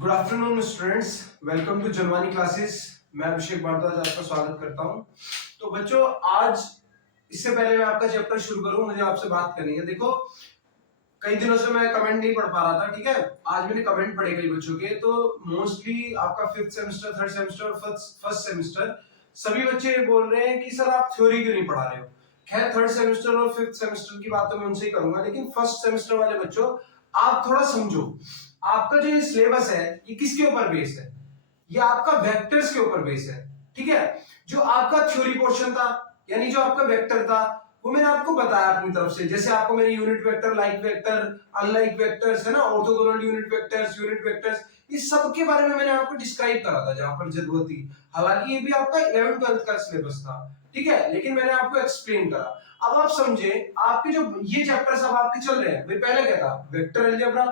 Good afternoon students, welcome to Jalwani classes. मैं अभिषेक भारद्वाज आपका स्वागत करता हूं। तो बच्चों, आज इससे पहले मैं आपका चैप्टर शुरू करूं, मुझे आपसे बात करनी है। देखो, कई दिनों से मैं कमेंट नहीं पढ़ पा रहा था, ठीक है। आज मैंने कमेंट पढ़े कई बच्चों के, तो मोस्टली आपका फिफ्थ सेमेस्टर, थर्ड सेमेस्टर और फर्स्ट सेमेस्टर सभी बच्चे ये बोल रहे हैं कि सर आप थ्योरी क्यों नहीं पढ़ा रहे हो। खैर, थर्ड सेमेस्टर और फिफ्थ सेमेस्टर की बात तो मैं उनसे ही करूंगा, लेकिन फर्स्ट सेमेस्टर वाले बच्चों आप थोड़ा समझो। आपका जो ये सिलेबस है ये किसके ऊपर बेस है? ये आपका वेक्टर्स के ऊपर बेस है, ठीक है। जो आपका थ्योरी पोर्शन था, यानी जो आपका वेक्टर था, वो मैंने आपको बताया अपनी तरफ से। जैसे आपको मेरे unit vector, like vector, unlike vectors है ना, ऑर्थोगोनल यूनिट वेक्टर्स, ये सब के बारे में मैंने आपको डिस्क्राइब करा था जहां पर जरूरत थी। हालांकि ये भी आपका 11th 12th का सिलेबस था, ठीक है, लेकिन मैंने आपको एक्सप्लेन करा। अब आप समझे, आपके जो ये चैप्टर्स अब आपके चल रहे हैं, भाई पहले क्या था? वेक्टर अलजेब्रा,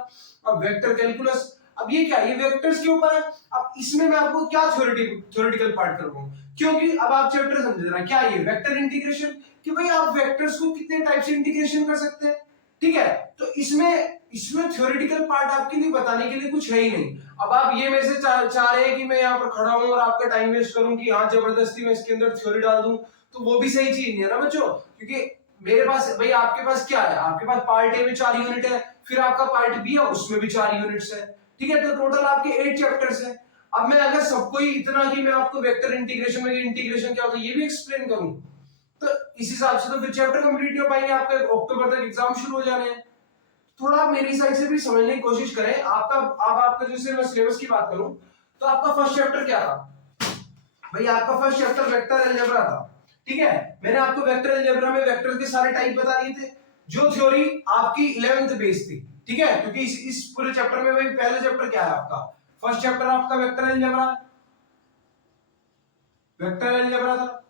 अब वेक्टर कैलकुलस। अब ये क्या, ये वेक्टर्स के ऊपर है। अब इसमें मैं आपको क्या थ्योरेटिकल पार्ट करूंगा, क्योंकि अब आप चैप्टर समझ रहे हैं क्या, ये वेक्टर इंटीग्रेशन, कि भाई आप वेक्टर्स को कितने टाइप से इंटीग्रेशन कर सकते हैं, ठीक है। तो इसमें थ्योरेटिकल पार्ट आपके लिए बताने के लिए कुछ है ही नहीं। अब आप ये मेरे से चाह रहे हैं कि मैं यहाँ पर खड़ा हूं और आपका टाइम वेस्ट करूं, कि हाँ जबरदस्ती मैं इसके अंदर थ्योरी डाल दूं, तो वो भी सही चीज नहीं है ना बच्चों। क्योंकि मेरे पास, भाई आपके पास क्या है, आपके पास पार्ट ए में 4 यूनिट है, फिर आपका पार्ट बी है, उसमें भी 4 यूनिट्स है, ठीक है। तो टोटल आपके 8 चैप्टर्स है। अब मैं अगर सबको ही इतना कि मैं आपको वेक्टर इंटीग्रेशन में इंटीग्रेशन क्या होता है ये भी एक्सप्लेन करूं, तो इस हिसाब से तो फिर चैप्टर कंप्लीट नहीं हो पाएंगे, आपके अक्टूबर तक एग्जाम शुरू हो जाने हैं। थोड़ा आप मेरी साइड से भी समझने की कोशिश करें। आपका जैसे मैं सिलेबस की बात करूं, तो आपका फर्स्ट चैप्टर क्या था? भाई आपका फर्स्ट चैप्टर वेक्टर अलजेब्रा था, ठीक है। मैंने आपको वेक्टर अलजेब्रा में वेक्टर के सारे टाइप बता दिए थे, जो थ्योरी आपकी 11th बेस थी, ठीक है। क्योंकि इस पूरे चैप्टर में भाई पहला चैप्टर क्या है आपका? फर्स्ट चैप्टर आपका वेक्टर अलजेब्रा था,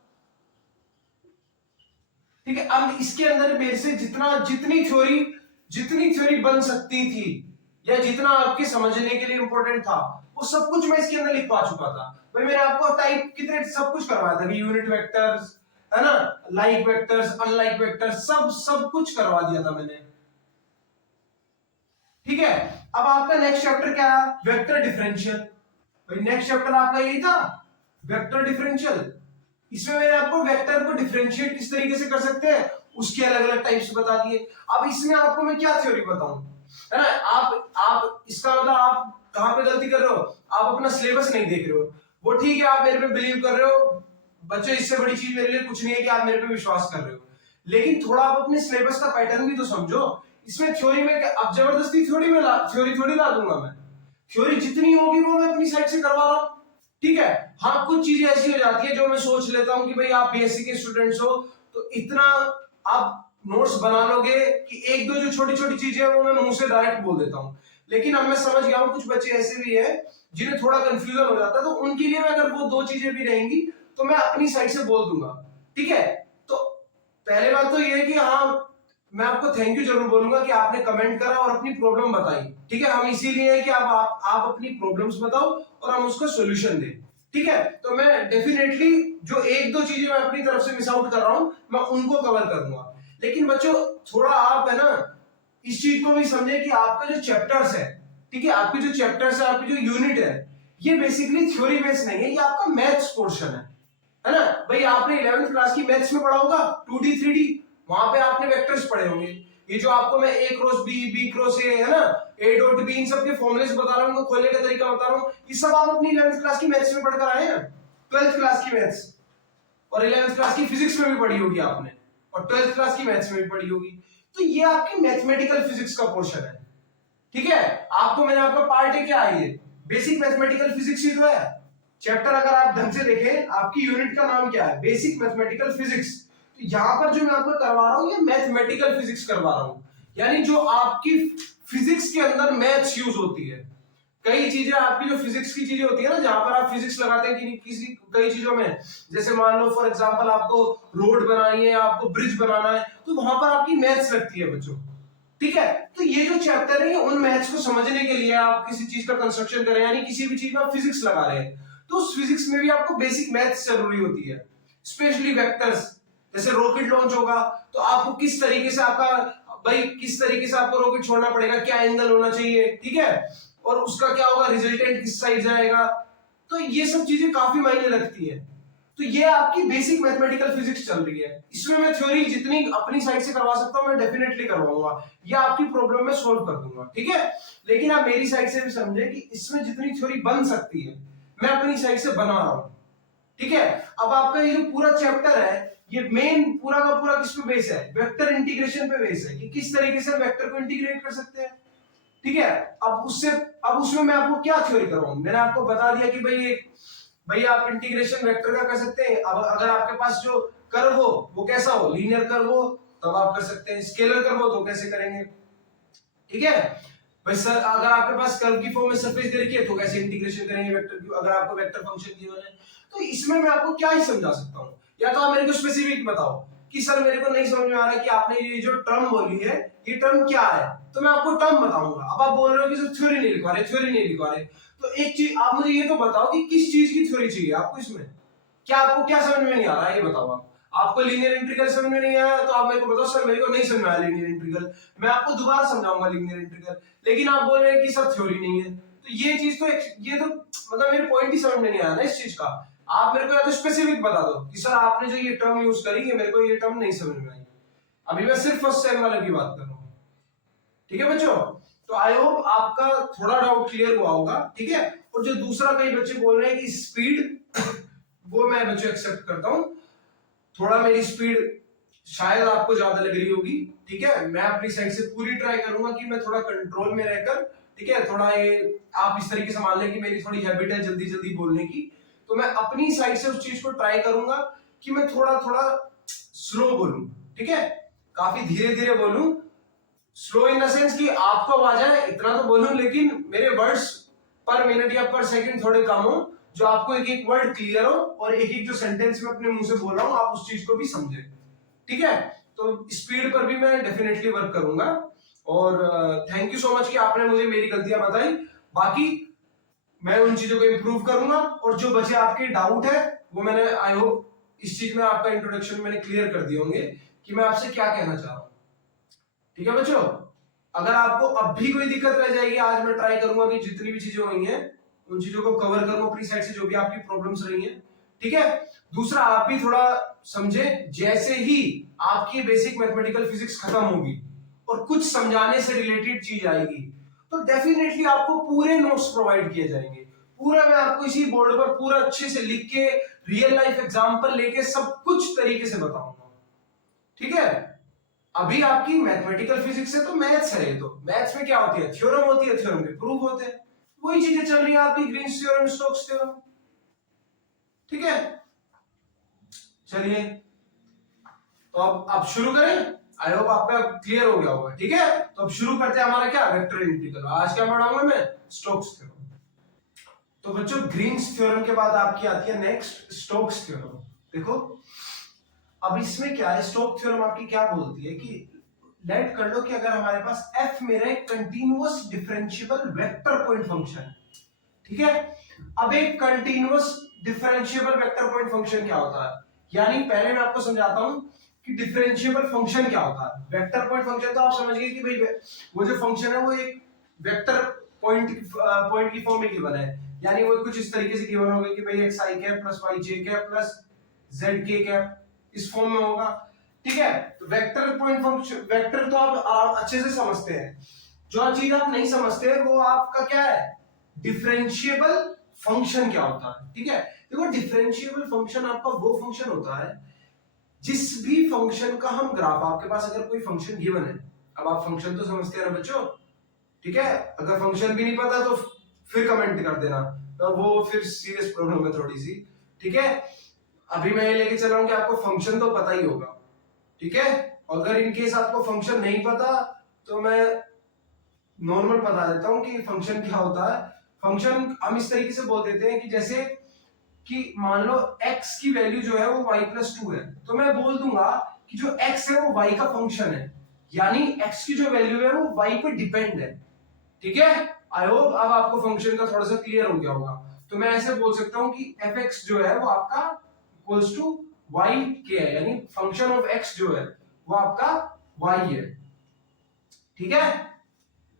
ठीक है। अब इसके अंदर मेरे से जितनी थ्योरी बन सकती थी, या जितना आपके समझने के लिए इंपॉर्टेंट था, वो सब कुछ मैं इसके अंदर लिखवा चुका था। भाई मैंने आपको टाइप कितने सब कुछ करवाया था कि यूनिट वेक्टर्स है ना, लाइक वेक्टर्स, अनलाइक वेक्टर्स, सब कुछ करवा दिया था मैंने, ठीक है। अब आपका नेक्स्ट चैप्टर क्या है? Vector differential. भाई नेक्स्ट चैप्टर आपका यही था, वेक्टर डिफरेंशियल। इसमें मैंने आपको वेक्टर को डिफरेंशिएट किस तरीके से कर सकते हैं उसके अलग अलग टाइप्स बता दिए। अब इसमें आपको मैं क्या थ्योरी बताऊं, है ना। आप इसका मतलब आप कहां पे गलती कर रहे हो? आप अपना सिलेबस नहीं देख रहे हो। वो ठीक है, आप मेरे पे बिलीव कर रहे हो बच्चों, इससे बड़ी चीज मेरे लिए कुछ नहीं है कि आप मेरे पे विश्वास कर रहे हो, लेकिन थोड़ा आप अपने सिलेबस का पैटर्न भी तो समझो। इसमें थ्योरी में अब जबरदस्ती थ्योरी थोड़ी ला दूंगा मैं। थ्योरी जितनी होगी वो मैं अपनी साइड से करवा रहा हूं, ठीक है। हाँ, कुछ चीजें ऐसी हो जाती है जो मैं सोच लेता हूँ कि भाई आप बीएससी के स्टूडेंट्स हो, तो इतना आप नोट्स बना लोगे कि एक दो जो छोटी छोटी चीजें हैं वो मैं मुंह से डायरेक्ट बोल देता हूँ। लेकिन अब मैं समझ गया हूँ कुछ बच्चे ऐसे भी है जिन्हें थोड़ा कंफ्यूजन हो जाता है, तो उनके लिए मैं अगर वो दो चीजें भी रहेंगी तो मैं अपनी साइड से बोल दूंगा, ठीक है। तो पहले बात तो ये है कि हाँ, मैं आपको थैंक यू जरूर बोलूंगा कि आपने कमेंट करा और अपनी प्रॉब्लम बताई, ठीक है। हम इसीलिए है कि आप अपनी प्रॉब्लम्स बताओ और हम उसका सॉल्यूशन दें, ठीक है। तो मैं डेफिनेटली जो एक दो चीजें मैं अपनी तरफ से मिस आउट कर रहा हूं, मैं उनको कवर करूंगा। लेकिन बच्चों, थोड़ा आप है ना इस चीज को भी समझे कि आपका जो चैप्टर्स है, ठीक है, आपके जो चैप्टर्स है, आपकी जो यूनिट है, ये बेसिकली थ्योरी बेस्ड नहीं है, ये आपका मैथ्स पोर्शन है ना। भाई आपने 11th क्लास की मैथ्स में पढ़ा होगा 2D 3D, वहां पे आपने वेक्टर्स पढ़े होंगे। ये जो आपको मैं A cross B, B cross A, है ना, ए डॉट बी, इन सब के फॉर्मूलेस बता रहा हूं, खोलने का तरीका बता रहा हूं, ये सब आप अपनी 11th क्लास की मैथ्स में पढ़कर आए हैं। 12th क्लास की मैथ्स और 11th क्लास की फिजिक्स में भी पढ़ी होगी आपने, और 12th क्लास की मैथ्स में भी पढ़ी होगी। तो ये आपकी मैथमेटिकल फिजिक्स का पोर्शन है, ठीक है। आपको मैंने आपका पार्ट है क्या है, ये बेसिक मैथमेटिकल फिजिक्स ही तो है। चैप्टर अगर आप ढंग से देखें, आपकी यूनिट का नाम क्या है? Basic mathematical physics. तो यहां पर जो मैं आपको करवा रहा हूं, ये मैथमेटिकल फिजिक्स करवा रहा हूं, यानी जो आपकी फिजिक्स के अंदर मैथ्स यूज होती है। कई चीजें आपकी जो फिजिक्स की चीजें होती है ना, जहां पर आप फिजिक्स लगाते हैं कि किसी कई चीजों में, जैसे मान लो फॉर एग्जांपल आपको रोड बनानी है, आपको ब्रिज बनाना है, तो वहां पर आपकी मैथ्स लगती है बच्चों, ठीक है। तो ये जो चैप्टर है, उन मैथ्स को समझने के लिए आप किसी चीज का कंस्ट्रक्शन कर रहे हैं, यानी किसी भी चीज में आप फिजिक्स लगा रहे हैं, तो उस फिजिक्स में भी आपको बेसिक मैथ्स जरूरी होती है, स्पेशली वेक्टर्स। जैसे रॉकेट लॉन्च होगा, तो आपको किस तरीके से आपको रॉकेट छोड़ना पड़ेगा, क्या एंगल होना चाहिए, ठीक है। और उसका क्या होगा, रिजल्टेंट किस साइड जाएगा। तो ये सब चीजें काफी मायने रखती है। तो ये आपकी बेसिक मैथमेटिकल फिजिक्स चल रही है। इसमें मैं थ्योरी जितनी अपनी साइड से करवा सकता हूं मैं डेफिनेटली करवाऊंगा, या आपकी प्रॉब्लम में सोल्व कर दूंगा, ठीक है। लेकिन आप मेरी साइड से भी समझे कि इसमें जितनी थ्योरी बन सकती है मैं अपनी साइड से बना रहा हूं, ठीक है। अब आपका ये जो पूरा चैप्टर है ये मेन पूरा का पूरा किस पे बेस है, वेक्टर इंटीग्रेशन पे बेस है, कि किस तरीके से वेक्टर को इंटीग्रेट कर सकते हैं, ठीक है। अब उसमें मैं आपको क्या थ्योरी करवाऊं, मैंने आपको बता दिया कि भाई आप इंटीग्रेशन वेक्टर का कर सकते हैं। अब अगर आपके पास जो कर्व हो वो कैसा हो, लीनियर कर्व हो तब आप कर सकते हैं, स्केलर कर्व हो तो कैसे करेंगे, ठीक है। भाई सर अगर आपके पास कर्व की फॉर्म में सरफेस दे रखी है तो कैसे इंटीग्रेशन करेंगे वेक्टर की, अगर आपको वेक्टर फंक्शन गिवन है। तो इसमें मैं आपको क्या ही समझा सकता हूं, या तो आप मेरे को स्पेसिफिक बताओ कि सर मेरे को नहीं समझ में आ रहा कि आपने ये जो टर्म बोली है ये टर्म क्या है, तो मैं आपको टर्म बताऊंगा। अब आप बोल रहे हो कि सर थ्योरी नहीं लिखवा रहे, थ्योरी नहीं लिखवा रहे, तो एक चीज आप मुझे ये तो बताओ कि किस चीज की थ्योरी चाहिए आपको इसमें, क्या आपको क्या समझ में नहीं आ रहा है ये बताओ। आप आपको लीनियर इंटीग्रल समझ में नहीं आया तो आप मेरे को बताओ सर मेरे को नहीं समझ में आया लीनियर इंटीग्रल, मैं आपको दोबारा समझाऊंगा लीनियर इंटीग्रल। लेकिन आप बोल रहे हैं कि सर थ्योरी नहीं है, तो ये चीज तो ये तो मतलब मेरे पॉइंट ही समझ में नहीं आया ना इस चीज का। आप मेरे को या तो स्पेसिफिक बता दो कि सर आपने जो ये टर्म यूज करी है मेरे को ये टर्म नहीं समझ में आई। अभी मैं सिर्फ फर्स्ट सेम वाले की बात कर रहा हूँ, ठीक है बच्चों। तो आई होप आपका थोड़ा डाउट क्लियर हुआ होगा, ठीक है। और जो दूसरा कई बच्चे बोल रहे हैं कि स्पीड वो मैं बच्चों एक्सेप्ट करता हूं, थोड़ा मेरी स्पीड शायद आपको ज्यादा लग रही होगी, ठीक है। मैं अपनी साइड से पूरी ट्राई करूंगा कि मैं थोड़ा कंट्रोल में रहकर, ठीक है, थोड़ा ये आप इस तरीके से मान लें कि मेरी थोड़ी हैबिट है जल्दी जल्दी बोलने की, तो मैं अपनी साइड से उस चीज को ट्राई करूंगा कि मैं थोड़ा थोड़ा स्लो बोलूं, ठीक है, काफी धीरे धीरे बोलूं। स्लो इन द सेंस कि आपको आवाज आए इतना तो बोलूं, लेकिन मेरे वर्ड्स पर मिनट या पर सेकंड थोड़े कम हो, जो आपको एक एक वर्ड क्लियर हो और एक एक जो सेंटेंस में अपने मुंह से बोल रहा हूं आप उस चीज को भी समझे, ठीक है। तो स्पीड पर भी मैं डेफिनेटली वर्क करूंगा। और थैंक यू सो मच कि आपने मुझे मेरी गलतियां बताई, बाकी मैं उन चीजों को इंप्रूव करूंगा। और जो बचे आपके डाउट है वो मैंने आई होप इस चीज में आपका इंट्रोडक्शन मैंने क्लियर कर दिए होंगे कि मैं आपसे क्या कहना चाह रहा हूं, ठीक है बच्चों। अगर आपको अब भी कोई दिक्कत रह जाएगी, आज मैं ट्राई करूंगा कि जितनी भी चीजें हुई हैं उन चीजों को कवर करूं अपनी साइड से, जो भी आपकी प्रॉब्लम्स रही हैं, ठीक है। दूसरा आप भी थोड़ा समझे, जैसे ही आपकी बेसिक मैथमेटिकल फिजिक्स खत्म होगी और कुछ समझाने से रिलेटेड चीज आएगी तो डेफिनेटली आपको पूरे नोट्स प्रोवाइड किए जाएंगे। पूरा मैं आपको इसी बोर्ड पर पूरा अच्छे से लिख के रियल लाइफ एग्जांपल लेके सब कुछ तरीके से बताऊंगा, ठीक है। अभी आपकी मैथमेटिकल फिजिक्स है तो मैथ्स है, ये तो मैथ्स में क्या होती है, थ्योरम होती है, थ्योरम के प्रूफ होते हैं, वही चीजें चल रही है आपकी ग्रीन्स थ्योरम, स्टोक्स थ्योरम, ठीक है। चलिए तो अब शुरू करें, आई होप आपका क्लियर हो गया होगा, ठीक है। तो अब शुरू करते हैं हमारा क्या, वेक्टर इंटीग्रल। आज क्या पढ़ाऊंगा मैं, स्टोक्स थ्योरम। तो बच्चों ग्रीन्स थ्योरम के बाद आपकी आती है नेक्स्ट स्टोक्स थ्योरम। देखो अब इसमें क्या है, स्टोक्स थ्योरम आपकी क्या बोलती है कि लेट कर लो कि अगर हमारे पास f मेरा एक continuous differentiable vector point function, ठीक है। अब एक continuous differentiable vector point function क्या होता है, यानी पहले मैं आपको समझाता हूं कि डिफरेंशिएबल फंक्शन क्या होता है। वेक्टर पॉइंट फंक्शन तो आप समझ गए कि भाई वो जो फंक्शन है वो एक वेक्टर पॉइंट की फॉर्म में गिवन है, यानी वो कुछ इस तरीके से गिवन होगा कि भाई x i cap plus y j cap plus z k cap इस फॉर्म में होगा, ठीक है। तो वेक्टर पॉइंट फंक्शन, वेक्टर तो आप अच्छे से समझते हैं, जो चीज आप नहीं समझते वो आपका क्या है, डिफरेंशिएबल फंक्शन क्या होता है, ठीक है। देखो डिफरेंशिएबल फंक्शन आपका वो फंक्शन होता है जिस भी फंक्शन का हम ग्राफ, आपके पास अगर कोई फंक्शन गिवन है, अब आप फंक्शन तो समझते हैं ना बच्चों, ठीक है। अगर फंक्शन भी नहीं पता तो फिर कमेंट कर देना, तो वो फिर सीरियस प्रॉब्लम है थोड़ी सी, ठीक है। अभी मैं ये लेके चल रहा हूं कि आपको फंक्शन तो पता ही होगा, ठीक है। अगर इन केस आपको फंक्शन नहीं पता तो मैं नॉर्मल बता देता हूं कि फंक्शन क्या होता है। फंक्शन हम इस तरीके से बोल देते हैं कि जैसे कि मान लो x की वैल्यू जो है वो y+2 है, तो मैं बोल दूंगा कि जो x है वो y का फंक्शन है, यानी x की जो वैल्यू है वो y पे डिपेंड है, ठीक है। आई होप अब आपको फंक्शन का थोड़ा सा क्लियर हो गया होगा। तो मैं ऐसे बोल सकता हूं कि fx जो है वो आपका इक्वल्स टू y है, यानी फंक्शन ऑफ x जो है वो आपका y है, ठीक है।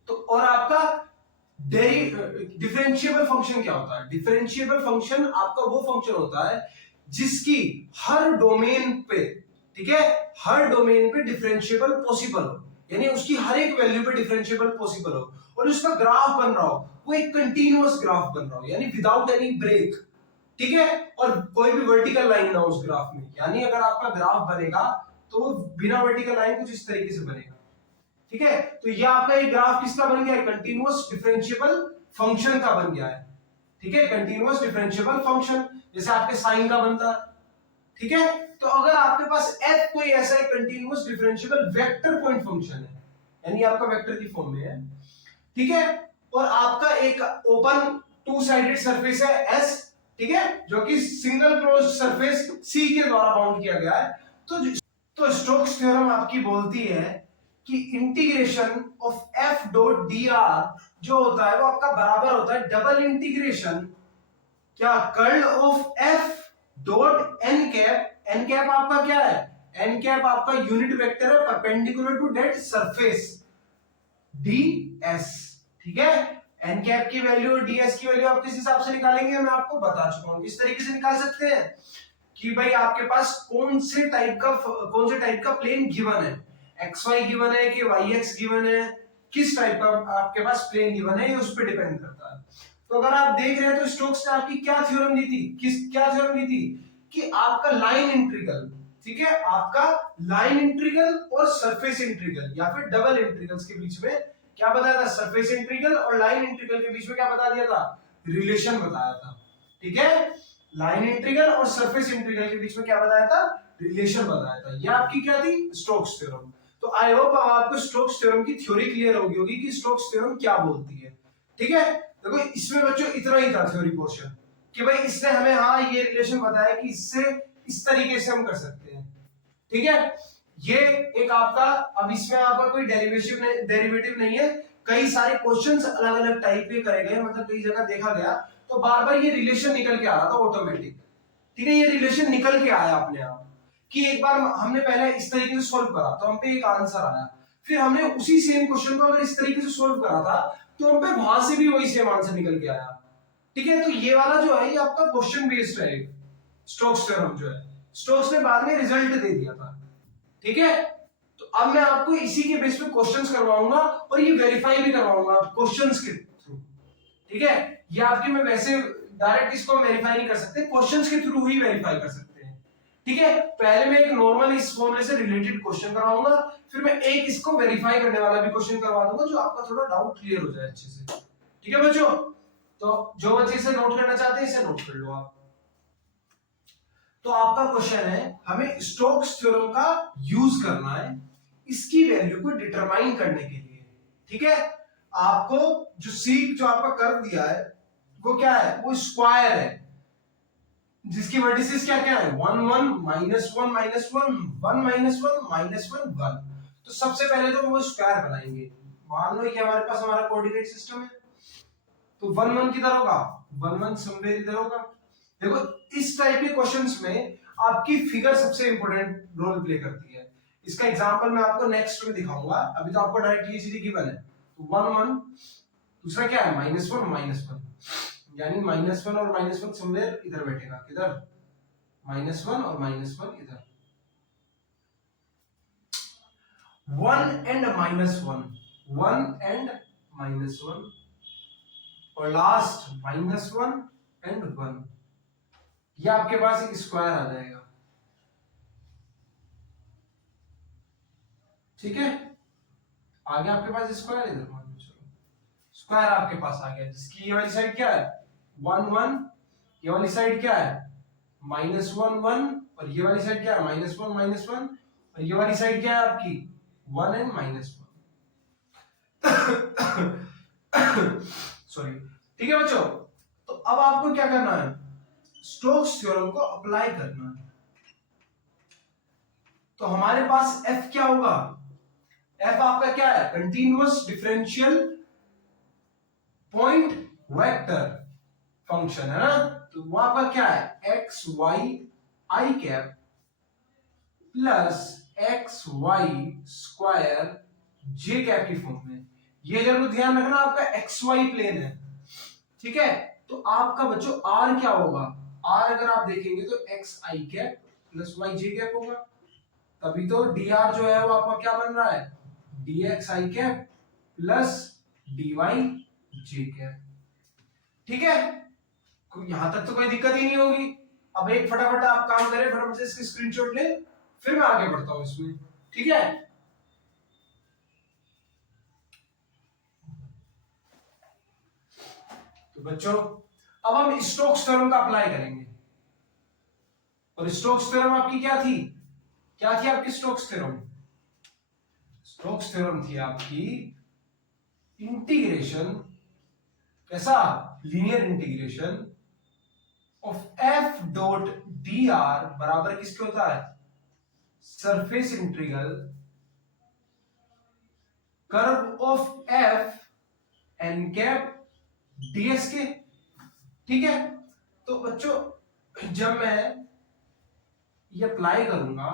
तो और आपका डिफरेंशिएबल फंक्शन क्या होता है? डिफरेंशिएबल फंक्शन आपका वो फंक्शन होता है जिसकी हर डोमेन पे, ठीक है, हर डोमेन पे डिफरेंशिएबल पॉसिबल हो, यानी उसकी हर एक वैल्यू पे डिफरेंशिएबल पॉसिबल हो, और उसका ग्राफ बन रहा हो वो एक कंटीन्यूअस ग्राफ बन रहा हो, यानी विदाउट एनी ब्रेक, ठीक है, और कोई भी वर्टिकल लाइन ना हो उस ग्राफ में। यानी अगर आपका ग्राफ बनेगा तो वो बिना वर्टिकल लाइन कुछ इस तरीके से बनेगा, ठीक है। तो ये आपका एक ग्राफ किसका बन गया है? कंटीन्यूअस डिफरेंशिएबल फंक्शन का बन गया है, ठीक है, कंटीन्यूअस डिफरेंशिएबल फंक्शन, जैसे आपके साइन का बनता है, ठीक है। तो अगर आपके पास f कोई ऐसा एक continuous differentiable vector point function है, यानी आपका वेक्टर की फॉर्म में है, ठीक है, और आपका एक ओपन टू साइडेड सरफेस है S, ठीक है, जो कि सिंगल क्लोज सरफेस C के द्वारा बाउंड किया गया है, तो स्टोक्स थ्योरम आपकी बोलती है कि integration of f dot dr जो होता है वो आपका बराबर होता है डबल इंटीग्रेशन क्या curl of f dot n cap आपका क्या है? n कैप आपका यूनिट वेक्टर है perpendicular to that surface ds, ठीक है। n कैप की वैल्यू और ds की वैल्यू आप किस हिसाब से निकालेंगे मैं आपको बता चुका हूं, किस तरीके से निकाल सकते हैं कि भाई आपके पास कौन से टाइप का प्लेन गिवन है, xy गिवन है कि yx गिवन है, किस टाइप का आपके पास प्लेन गिवन है, ये उस पर डिपेंड करता है। तो अगर आप देख रहे हैं तो स्टोक्स ने आपकी क्या थ्योरम दी थी, क्या थ्योरम दी थी कि आपका लाइन इंटीग्रल, ठीक है, आपका लाइन इंटीग्रल और सरफेस इंटीग्रल या फिर डबल इंटीग्रल्स के बीच में क्या बताया था? सरफेस इंटीग्रल और लाइन इंटीग्रल के बीच में क्या बता दिया था? रिलेशन बताया था, ठीक है। लाइन इंटीग्रल और सरफेस इंटीग्रल के बीच में क्या बताया था? रिलेशन बताया था। ये आपकी क्या थी? Stokes theorem. तो आई होप अब आपको स्टोक्स थ्योरम की थ्योरी क्लियर होगी कि स्टोक्स थ्योरम क्या बोलती है, ठीक है। देखो इसमें बच्चों इतना ही था थ्योरी पोर्शन कि भाई इसने हमें हाँ ये रिलेशन बताया कि इससे इस तरीके से हम कर सकते हैं, ठीक है। ये एक आपका, अब इसमें आपका कोई डेरिवेटिव नहीं है, कई सारे क्वेश्चंस अलग अलग टाइप के करे गए, मतलब कई जगह देखा गया तो बार बार ये रिलेशन निकल के आ रहा था ऑटोमेटिक, ठीक है। ये रिलेशन निकल के आया अपने आप कि एक बार हमने पहले इस तरीके से सॉल्व करा तो हम पे एक आंसर आया, फिर हमने उसी सेम क्वेश्चन को अगर इस तरीके से सॉल्व करा था तो हम पे वहां से भी वही सेम आंसर निकल के आया, ठीक है। तो ये वाला जो है ये आपका क्वेश्चन बेस्ड है, स्टोक्स थ्योरम जो है स्टोक्स ने बाद में रिजल्ट दे दिया था, ठीक है। तो अब मैं आपको इसी के बेस पे क्वेश्चंस करवाऊंगा और ये वेरीफाई भी करवाऊंगा क्वेश्चंस के थ्रू, ठीक है। ये आपके मैं वैसे डायरेक्ट इसको वेरीफाई नहीं कर सकते, क्वेश्चंस के थ्रू ही वेरीफाई कर सकते हैं, ठीक है। पहले मैं एक नॉर्मल इस फॉर्मूले से रिलेटेड क्वेश्चन कराऊंगा, फिर मैं एक इसको वेरीफाई करने वाला भी क्वेश्चन करवा दूंगा जो आपका थोड़ा डाउट क्लियर हो जाए अच्छे से, ठीक है बच्चों। तो जो बच्चे इसे नोट करना चाहते हैं इसे नोट कर लो आप। तो आपका क्वेश्चन है हमें स्टोक्स थ्योरम का यूज करना है इसकी वैल्यू को डिटरमाइन करने के लिए, ठीक है। आपको जो सीक जो आपका कर्व दिया है वो क्या है? वो स्क्वायर है जिसकी वर्टिसेस क्या क्या है? 1 1 -1 -1 1 -1 -1 1। तो सबसे पहले तो वो स्क्वायर बनाएंगे, मान लो ये हमारे पास हमारा कोऑर्डिनेट सिस्टम है, तो 1 1 किधर होगा? 1 1 समवेयर इधर होगा। देखो इस टाइप के क्वेश्चंस में आपकी फिगर सबसे इंपॉर्टेंट रोल प्ले करती है। इसका एग्जांपल मैं आपको नेक्स्ट में दिखाऊंगा, अभी तो आपको डायरेक्ट ये चीज गिवन है। तो 1 1, दूसरा क्या है? -1 -1, यानी -1 और -1 समवेयर इधर बैठेगा, किधर? -1 और -1 इधर। 1 एंड -1, 1 एंड -1 और लास्ट -1 एंड 1, ये आपके पास एक स्क्वायर आ जाएगा, ठीक है। आगे आपके पास स्क्वायर इधर मान लो, चलो स्क्वायर आपके पास आ गया जिसकी ये वाली साइड क्या है? 1 1, ये वाली साइड क्या है? -1 1, और ये वाली साइड क्या है? -1 -1, और ये वाली साइड क्या है आपकी? 1 एंड -1। सॉरी, ठीक है बच्चों। तो अब आपको क्या करना है? स्टोक्स थ्योरम को अप्लाई करना है। तो हमारे पास f क्या होगा? f आपका क्या है? Continuous differential point vector function है ना। तो वो आपका क्या है? x y i cap plus x y square j cap की फॉर्म में। ये जरूर ध्यान रखना आपका एक्स वाई प्लेन है, ठीक है। तो आपका बच्चों आर क्या होगा, आर अगर आप देखेंगे तो एक्स आई कैप प्लस वाई जे कैप होगा, तभी तो डी आर जो है वो आपका क्या बन रहा है, डी एक्स आई कैप प्लस डी वाई जे कैप, ठीक है। यहां तक तो कोई दिक्कत ही नहीं होगी। अब एक फटाफट आप काम करें, फटाफट से इसकी स्क्रीनशॉट ले, फिर मैं आगे बढ़ता हूं इसमें, ठीक है। तो बच्चों अब हम स्टोक्स थ्योरम का अप्लाई करेंगे, और स्टोक्स थ्योरम आपकी क्या थी, क्या थी आपकी स्टोक्स थ्योरम, स्टोक्स थ्योरम थी आपकी इंटीग्रेशन, कैसा, linear integration of F dot D R बराबर किसके होता है, surface integral curve of F N cap DS के, ठीक है। तो बच्चों जब मैं ये अप्लाई करूंगा,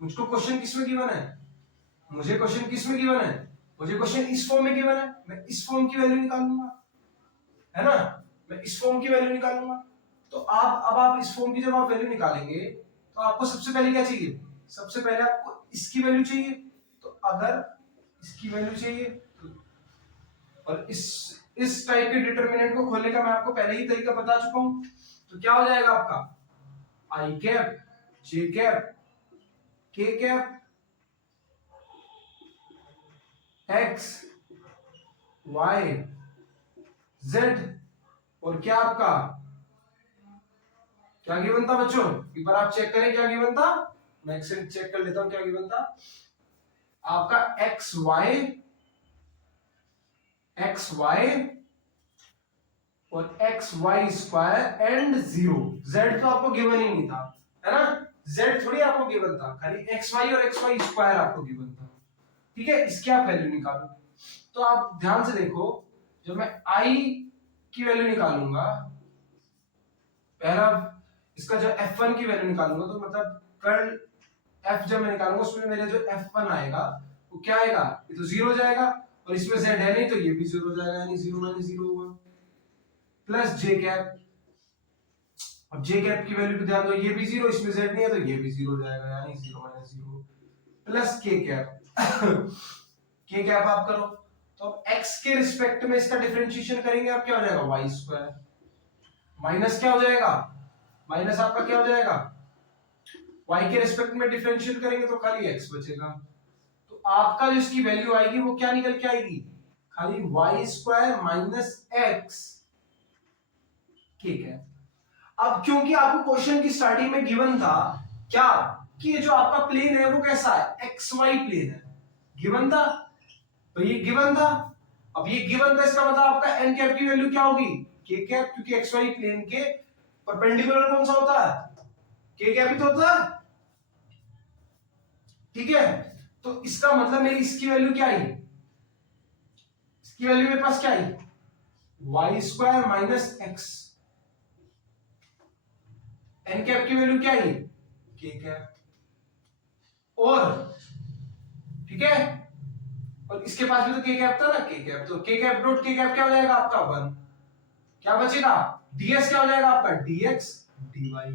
मुझको क्वेश्चन किस में गिवन है, मुझे क्वेश्चन किस में गिवन है, मुझे क्वेश्चन इस फॉर्म में गिवन है, मैं इस फॉर्म की वैल्यू निकालूंगा, है ना, मैं इस फॉर्म की वैल्यू निकालूंगा। तो आप इस फॉर्म की जब आप वैल्यू निकालेंगे तो आपको सबसे पहले क्या चाहिए, सबसे पहले आपको इसकी वैल्यू चाहिए। तो अगर इसकी वैल्यू चाहिए तो, और इस टाइप के डिटरमिनेंट को खोलने का मैं आपको पहले ही तरीका बता चुका हूं। तो क्या हो जाएगा आपका आई कैप जे कैप के कैप एक्स वाई जेड, और क्या आपका क्या गिवन था बच्चों, एक बार आप चेक करें क्या गिवन था, मैं एक से चेक कर लेता हूं क्या गिवन था आपका, एक्स वाई और X Y square and zero, Z तो आपको गिवन ही नहीं था, है ना, जेड थोड़ी आपको गिवन था, खाली एक्स वाई और एक्स वाई स्क्वायर आपको गिवन था, ठीक है। इसकी आप वैल्यू निकालो। तो आप ध्यान से देखो, जब मैं आई की वैल्यू निकालूंगा, पहला इसका जो f1 की वैल्यू निकालूंगा, तो मतलब कर्ल f जब मैं निकालूंगा उसमें मेरा जो f1 आएगा वो क्या आएगा, ये तो जीरो जाएगा, और इसमें z है नहीं तो ये भी जीरो जाएगा, यानी जीरो माइनस जीरो हुआ, प्लस जे कैप, अब जे कैप की वैल्यू पे ध्यान दो, ये भी जीरो, इसमें z नहीं है तो ये भी जीरो जाएगा, यानी जीरो माइनस जीरो, प्लस के कैप के कैप आप करो, तो अब x के रिस्पेक्ट में इसका डिफरेंशिएशन करेंगे, आप क्या हो जाएगा वाई स्क्वायर, माइनस क्या हो जाएगा, माइनस आपका क्या हो जाएगा, y के रिस्पेक्ट में डिफरेंशिएट करेंगे तो खाली x बचेगा। तो आपका जो इसकी वैल्यू आएगी वो क्या निकल के आएगी, खाली y स्क्वायर माइनस एक्स, ठीक है। अब क्योंकि आपको क्वेश्चन की स्टार्टिंग में गिवन था क्या, कि ये जो आपका प्लेन है वो कैसा है, एक्स वाई प्लेन है, गिवन था, तो ये गिवन था। अब ये गिवन था, इसका मतलब आपका एन कैप की वैल्यू क्या होगी, के कैप, क्योंकि एक्स वाई प्लेन के परपेंडिकुलर कौन सा होता है, के कैप ही तो होता है, ठीक है। तो इसका मतलब मेरी इसकी वैल्यू क्या आई, इसकी वैल्यू मेरे पास क्या आई, Y square minus X, N cap की वैल्यू क्या आई, के कैप, और ठीक है, और इसके पास भी तो के कैप था ना, के कैप, तो के कैप डॉट के कैप क्या हो जाएगा आपका वन, क्या बचेगा, डीएस क्या हो जाएगा आपका, डीएक्स डीवाई,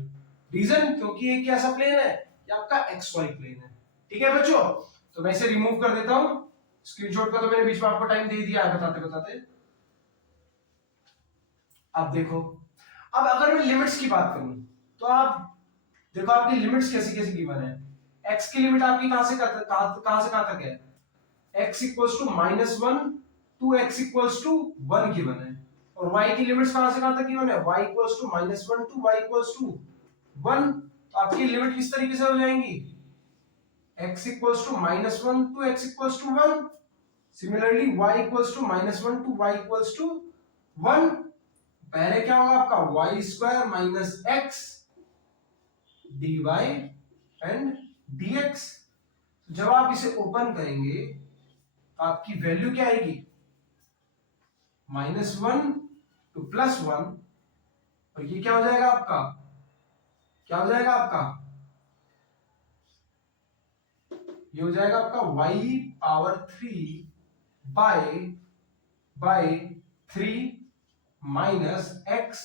रीजन क्योंकि ये कैसा प्लेन है, ये आपका एक्स वाई प्लेन है, ठीक है बच्चों। तो मैं इसे रिमूव कर देता हूं, स्क्रीनशॉट का तो मैंने बीच में आपको टाइम दे दिया है बताते बताते। अब देखो, अब अगर मैं लिमिट्स की बात करूं तो आप देखो आपकी लिमिट्स कैसी कैसी गिवन है, x की लिमिट आपकी कहां से कहां तक है, x equals to -1 to x equals to 1 given है, और y की लिमिट्स कहां से कहां तक गिवन है, y equals to -1 to y equals to 1। तो आपकी लिमिट किस तरीके से हो जाएंगी, x equals to -1 to x equals to 1, similarly y equals to -1 to y equals to 1। पहले क्या होगा आपका y square minus X dy and dx। जब आप इसे ओपन करेंगे तो आपकी वैल्यू क्या आएगी, -1 टू +1, और ये क्या हो जाएगा आपका, क्या हो जाएगा आपका, ये हो जाएगा आपका y power 3 by 3 minus X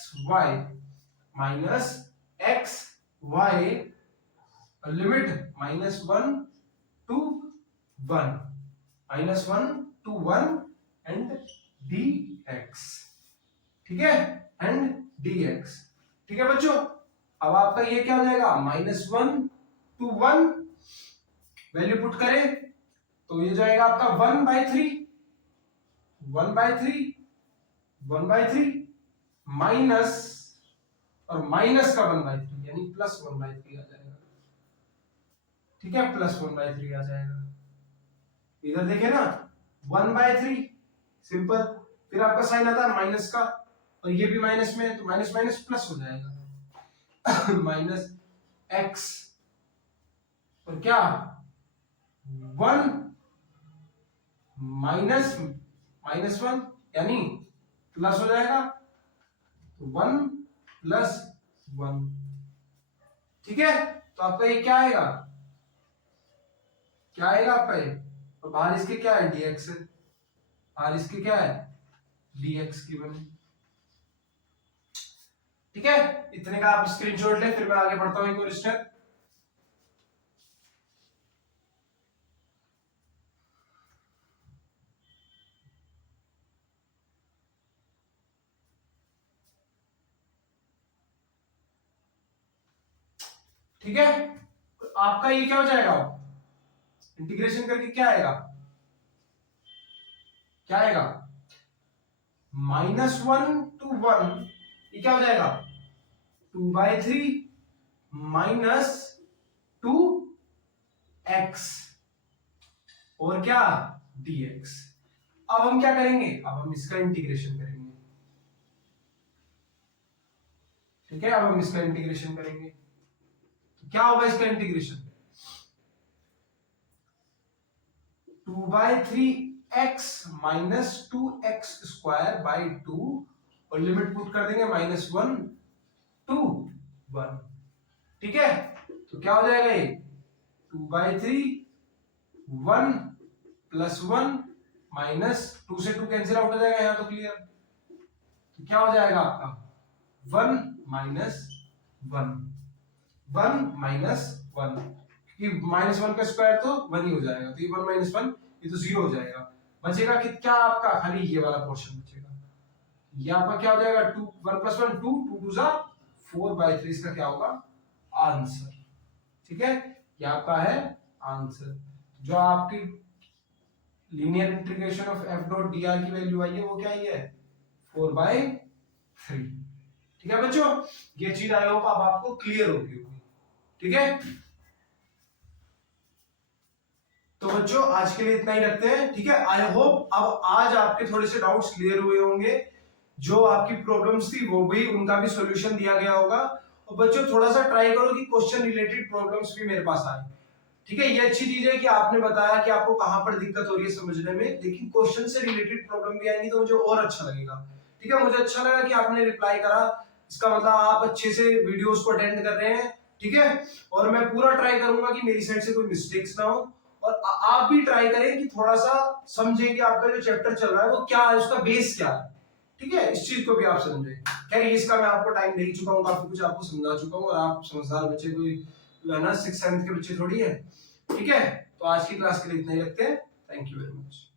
Y limit -1 to 1 and dx, ठीक है, एंड dx, ठीक है बच्चों। अब आपका ये क्या हो जाएगा, -1 to 1 वैल्यू पुट करें तो ये जाएगा आपका 1/3 माइनस और माइनस का 1/3 यानी +1/3 आ जाएगा, ठीक है, +1/3 आ जाएगा। इधर देखें ना 1/3 सिंपल, फिर आपका साइन आता है माइनस का और ये भी माइनस में है तो माइनस माइनस प्लस हो जाएगा माइनस एक्स और क्या 1 -1 यानी प्लस हो जाएगा 1 + 1, ठीक है। तो आपका ये क्या आएगा आपका ये, और बाहर इसके क्या है dx है, बाहर इसके क्या है dx की बने, ठीक है। इतने का आप स्क्रीनशॉट ले, फिर मैं आगे बढ़ता हूं एक और स्टेप। ठीक है, तो आपका ये क्या हो जाएगा, इंटीग्रेशन करके क्या आएगा -1 to 1, ये क्या हो जाएगा 2/3 माइनस 2x और क्या dx। अब हम क्या करेंगे, अब हम इसका इंटीग्रेशन करेंगे, ठीक है। अब हम इसका इंटीग्रेशन करेंगे तो क्या होगा इसका इंटीग्रेशन, 2/3x माइनस 2x² 2 और लिमिट पुट कर देंगे -1 to 1, ठीक है। तो क्या हो जाएगा ये 2/3 1 + 1 -2 से 2 कैंसिल आउट हो जाएगा, यहां तो क्लियर। तो क्या हो जाएगा आपका 1 - 1 क्योंकि -1 का स्क्वायर तो 1 ही हो जाएगा, तो ये 1 - 1 ये तो 0 हो जाएगा। बचेगा क्या आपका, खाली ये वाला पोर्शन बचेगा। ये आपका क्या हो जाएगा 2 1 + 1 2 2 2 जा 4/3 इसका क्या होगा आंसर, ठीक है। ये आपका है आंसर। जो आपकी लीनियर इंटीग्रेशन ऑफ f.dr की वैल्यू आई है वो क्या आई है 4/3, ठीक है बच्चों। ये चीज आई होप अब आपको क्लियर होगी, ठीक है। तो बच्चों आज के लिए इतना ही रखते हैं, ठीक है। आई होप अब आज आपके थोड़े से डाउट्स क्लियर हुए होंगे, जो आपकी प्रॉब्लम्स थी वो भी, उनका भी सॉल्यूशन दिया गया होगा। और बच्चों थोड़ा सा ट्राई करो कि क्वेश्चन रिलेटेड प्रॉब्लम्स भी मेरे पास आए, ठीक है। ये अच्छी चीज है कि आपने बताया कि आपको कहां पर दिक्कत हो रही है समझने में, लेकिन क्वेश्चन से रिलेटेड प्रॉब्लम भी आएंगी तो मुझे और अच्छा लगेगा, ठीक है। मुझे अच्छा लगा कि आपने रिप्लाई करा, इसका मतलब आप अच्छे से वीडियोस को अटेंड कर रहे हैं, ठीक है। और मैं पूरा ट्राई करूंगा कि मेरी साइड से कोई मिस्टेक्स ना हो, और आप भी ट्राई करें कि थोड़ा सा समझें कि आपका जो चैप्टर चल रहा है वो क्या है, उसका बेस क्या है, ठीक है। इस चीज को भी आप समझें। खैर इसका मैं आपको टाइम दे चुका हूँ, काफी कुछ आपको समझा चुका हूँ, और आप समझदार बच्चे कोई है ना 6th 7th के बच्चे थोड़ी है, ठीक है। तो आज की क्लास के लिए इतना ही रखते हैं, थैंक यू वेरी मच।